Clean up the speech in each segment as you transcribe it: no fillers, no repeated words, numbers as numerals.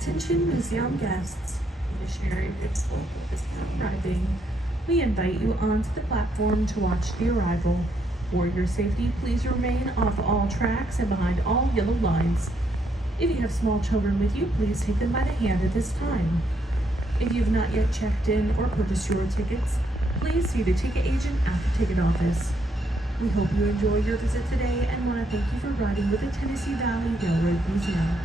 Attention museum guests. Missionary Principal is now arriving. We invite you onto the platform to watch the arrival. For your safety, please remain off all tracks and behind all yellow lines. If you have small children with you, please take them by the hand at this time. If you have not yet checked in or purchased your tickets, please see the ticket agent at the ticket office. We hope you enjoy your visit today and want to thank you for riding with the Tennessee Valley Railroad Museum.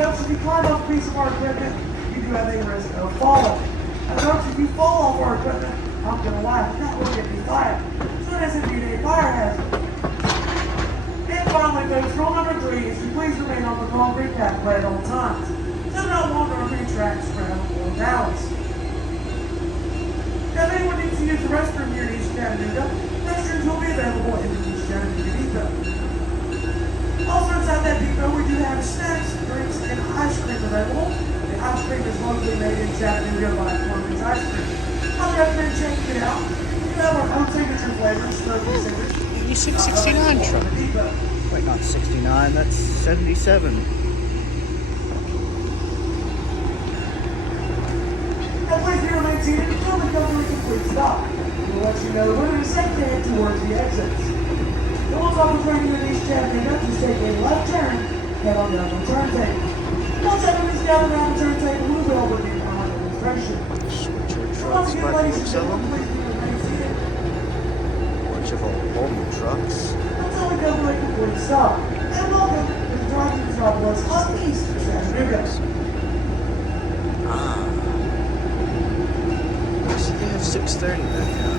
folks, if you climb off a piece of our equipment, you do have a risk of falling. And folks, if you fall off our equipment, I'm gonna laugh, that will get me fired. So it is indeed a fire hazard. And finally, folks, rule number 3 is to please remain on the concrete pathway at all times. So no longer on any tracks, travel, or balance. Now, if anyone needs to use the restroom here in East Chattanooga, restrooms will be available in the East Chattanooga Depot. Also inside that depot, we do have snacks, drinks, and ice cream available. The ice cream is locally made in Chattanooga by Columbus Ice Cream. I recommend checking it out. We have our own signature flavors, smoky citrus. 8669 truck. Wait, not 69, that's 77. Now please be remain seated until the company complete stop. We'll let you know when it is safe to head towards the exits. The ones operating in East Chattanooga, just take a left turn, head on down the turntable. Once everyone is gathered around the turntable, we will begin our demonstration. Switcher So once trucks again, by ladies the and looks of gentlemen, them. please be remain seated Bunch of old Pullman trucks. until the company complete stop. And welcome to the driving metropolis of East Chattanooga. Ah. So they have 630 back out.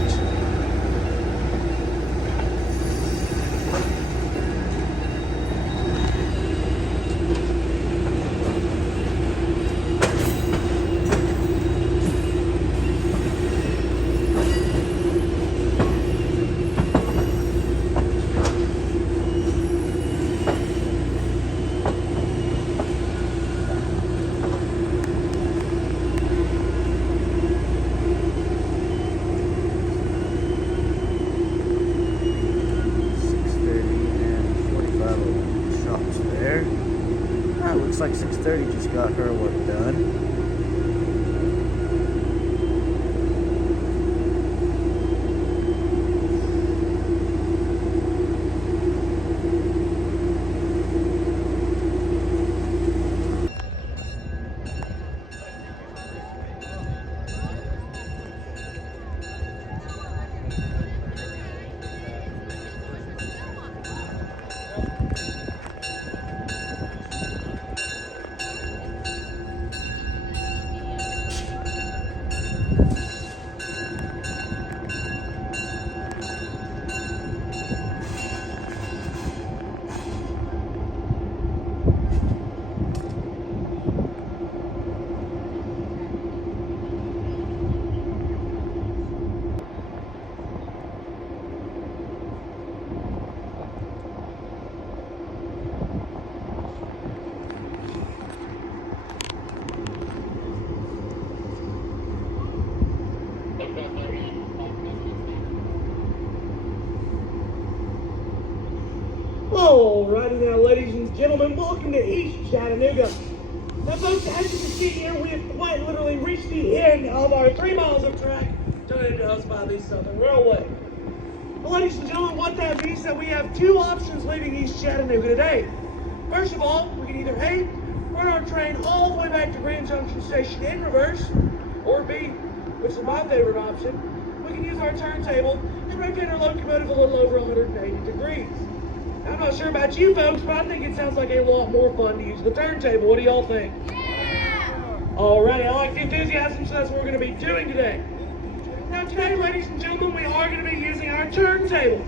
Looks like 630 just got her work done. Alrighty now, ladies and gentlemen, welcome to East Chattanooga. Now folks, as you can see here, we have quite literally reached the end of our 3 miles of track donated to us by the Southern Railway. Well, ladies and gentlemen, what that means is that we have 2 options leaving East Chattanooga today. First of all, we can either A, run our train all the way back to Grand Junction Station in reverse, or B, which is my favorite option, we can use our turntable and rotate our locomotive a little over 180 degrees. I'm not sure about you folks, but I think it sounds like a lot more fun to use the turntable. What do y'all think? Yeah! Alrighty, I like the enthusiasm, so that's what we're going to be doing today. Now today, ladies and gentlemen, we are going to be using our turntable.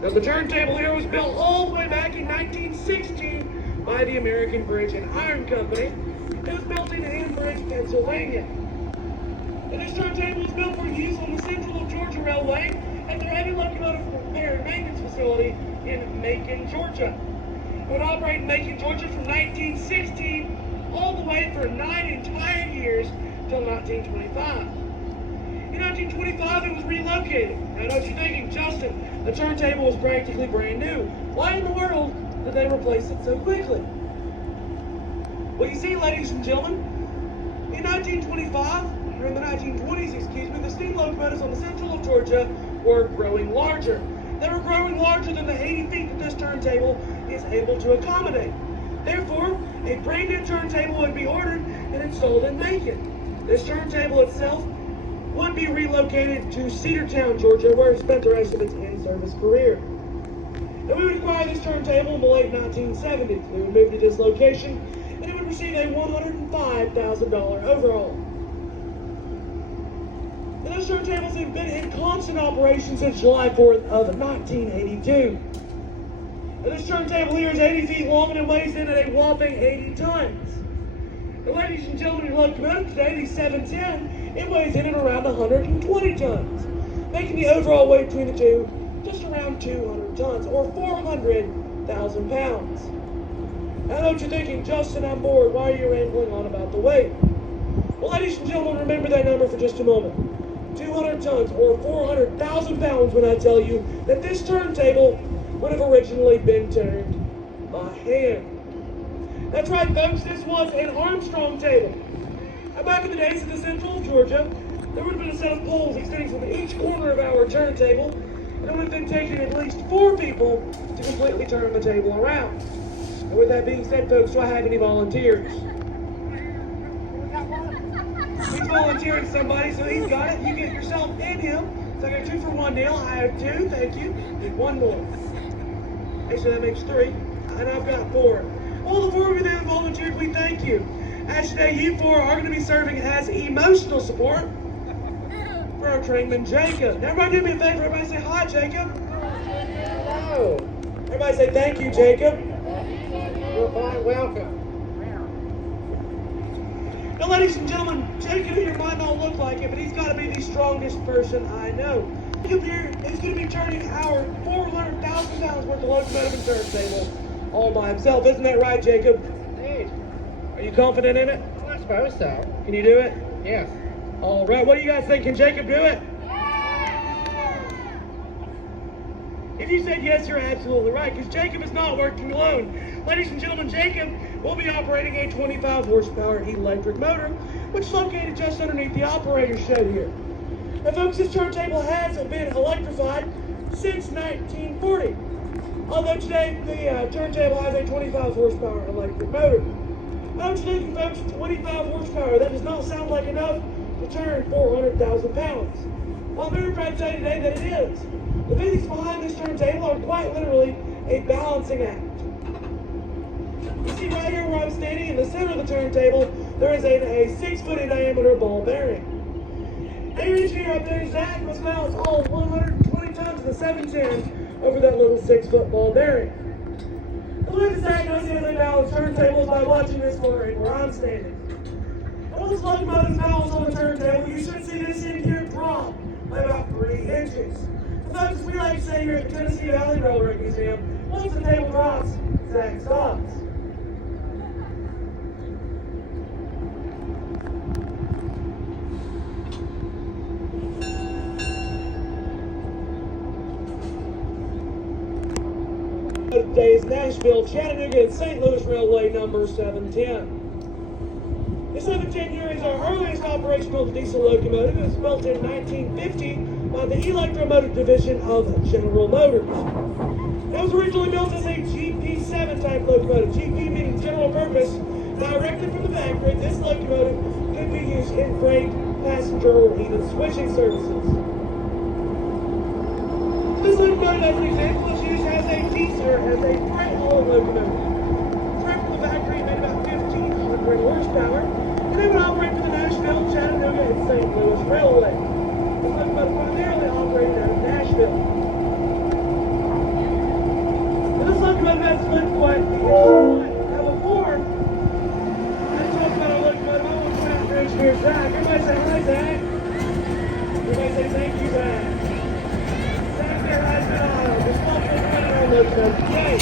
Now the turntable here was built all the way back in 1916 by the American Bridge and Iron Company. It was built in Ambridge, Pennsylvania. And this turntable was built for use on the Central of Georgia Railway at their heavy locomotive repair and maintenance facility in Macon, Georgia. It would operate in Macon, Georgia from 1916 all the way for 9 entire years till 1925. In 1925, it was relocated. Now, I know what you're thinking, Justin, the turntable was practically brand new. Why in the world did they replace it so quickly? Well, you see, ladies and gentlemen, in 1925, or in the 1920s, excuse me, the steam locomotives on the Central of Georgia were growing larger. They were growing larger than the 80 feet that this turntable is able to accommodate. Therefore, a brand new turntable would be ordered and installed in Macon. This turntable itself would be relocated to Cedartown, Georgia, where it spent the rest of its in-service career. And we would acquire this turntable in the late 1970s. We would move to this location, and it would received a $105,000 overhaul. And those turntables have been in constant operation since July 4th of 1982. And this turntable here is 80 feet long and it weighs in at a whopping 80 tons. And ladies and gentlemen, your locomotive today, the 710, it weighs in at around 120 tons, making the overall weight between the two just around 200 tons, or 400,000 pounds. I know what you're thinking, Justin, I'm bored. Why are you rambling on about the weight? Well, ladies and gentlemen, remember that number for just a moment. 200 tons, or 400,000 pounds, when I tell you that this turntable would have originally been turned by hand. That's right, folks, this was an Armstrong table. Now, back in the days of the Central of Georgia, there would have been a set of poles extending from each corner of our turntable, and it would have been taking at least 4 people to completely turn the table around. And with that being said, folks, do I have any volunteers? He's volunteering somebody, so he's got it. You get yourself and him. So I got 2 for 1 deal. I have 2, thank you. Need 1 more. Actually, that makes 3. And I've got 4. All the 4 of you that have volunteered, we thank you. As today, you 4 are going to be serving as emotional support for our trainman, Jacob. Now, everybody do me a favor. Everybody say hi, Jacob. Hello. Everybody say thank you, Jacob. You're quite welcome. Now, ladies and gentlemen, Jacob here might not look like it, but he's got to be the strongest person I know. Jacob here is going to be turning our 400,000 pounds worth of locomotive and turntable all by himself. Isn't that right, Jacob? Indeed. Are you confident in it? Well, I suppose so. Can you do it? Yes. All right. What do you guys think? Can Jacob do it? If you said yes, you're absolutely right, because Jacob is not working alone. Ladies and gentlemen, Jacob will be operating a 25 horsepower electric motor, which is located just underneath the operator's shed here. Now, folks, this turntable has been electrified since 1940. Although today the turntable has a 25 horsepower electric motor. Now, what you're thinking, folks, 25 horsepower, that does not sound like enough to turn 400,000 pounds. Well, I'm very proud to say today that it is. The physics behind this turntable are quite literally a balancing act. You see right here where I'm standing in the center of the turntable, there is a 6-foot in diameter ball bearing. And your engineer up there, Zach, must balance all 120 tons of the 710 over that little 6-foot ball bearing. The way that Zach knows how to balance turntables by watching this floor where I'm standing. And once this locomotive balance on the turntable, you should see this in here drop by about 3 inches. Folks, we like to say here at the Tennessee Valley Railroad Museum, once the table drops, Zach stops. Today is Nashville, Chattanooga, and St. Louis Railway number 710. The 710 here is our earliest operational diesel locomotive. It was built in 1950 by the Electromotive Division of General Motors. It was originally built as a GP7 type locomotive, GP meaning general purpose. Directly from the factory, this locomotive could be used in freight, passenger, or even switching services. This locomotive, as an example, is used as a teaser, as a freight hauling locomotive. Direct from the factory, it made about 1,500 horsepower, and they would operate for the Nashville, Chattanooga, and St. Louis Railway. This locomotive primarily operated out of Nashville. And this locomotive has split quite the issue. Now, before I talk about our locomotive, I want to point out for engineer Zach. Everybody say hi, Zach. Everybody say thank you, Zach. Yay!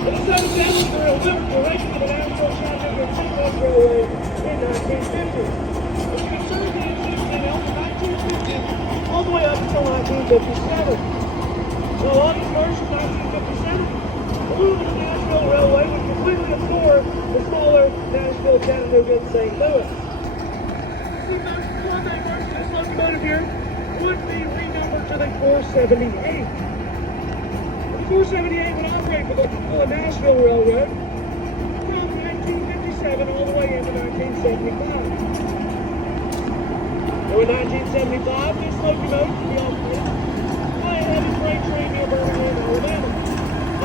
But the 710 was a Liverpool race for the Nashville, Chattanooga, and St. Louis Railway in 1950. But you can serve the engine from 1950 all the way up until 1957. On August 1st, 1957, the movement of the Nashville Railway would completely absorb the smaller Nashville, Chattanooga, and St. Louis. See, folks, the Monday version of this locomotive here would be renumbered to the 478. 478 would operate for the Nashville Railroad from 1957 all the way into 1975. In 1975, this locomotive would be operated by a heavy freight train near Birmingham, Alabama.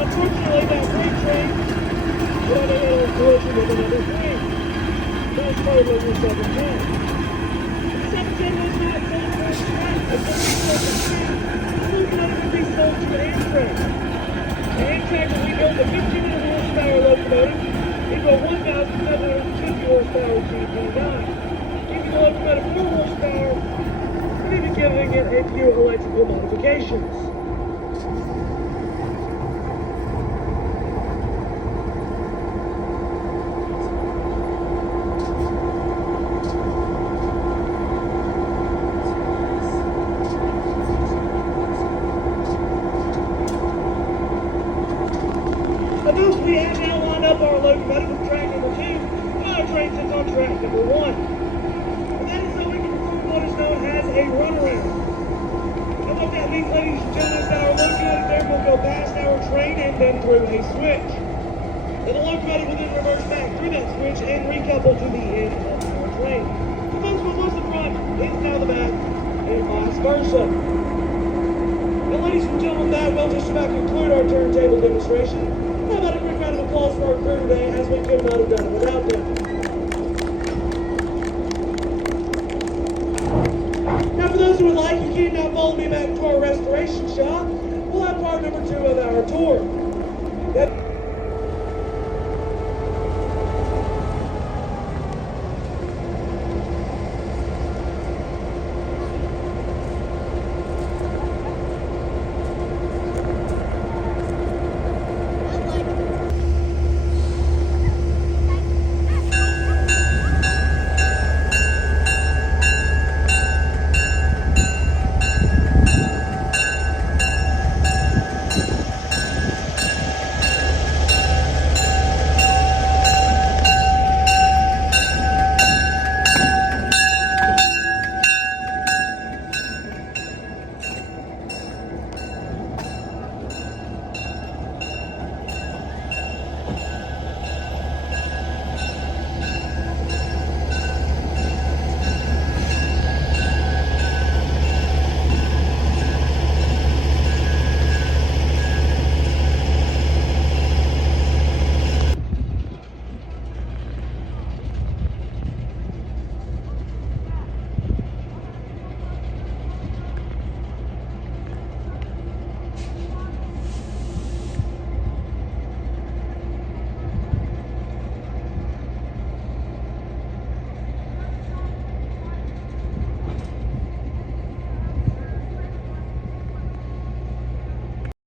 Unfortunately, that freight train would have a little portion with another 3. That's total of your 710. The 710 was not sold for a track. It's only sold for 3. The locomotive would be sold to an Amtrak. The Amtrak will rebuild the 1,500 horsepower locomotive into a 1,750 horsepower GP9. Giving the locomotive more horsepower, and even giving it a few electrical modifications. Those we have now lined up our locomotive with track number 2, and our train sits on track number 1. And that is so we can perform what is known as a runaround. And what that means, ladies and gentlemen, is that our locomotive there will go past our train and then through a switch. And the locomotive will then reverse back through that switch and recouple to the end of our train. So folks, what was the front is now the back, and vice versa. And ladies and gentlemen, that will just about conclude our turntable demonstration. How about a quick round of applause for our crew today, as we could not have done it without them. Now, for those who would like, you can now follow me back to our restoration shop. We'll have part number 2 of our tour.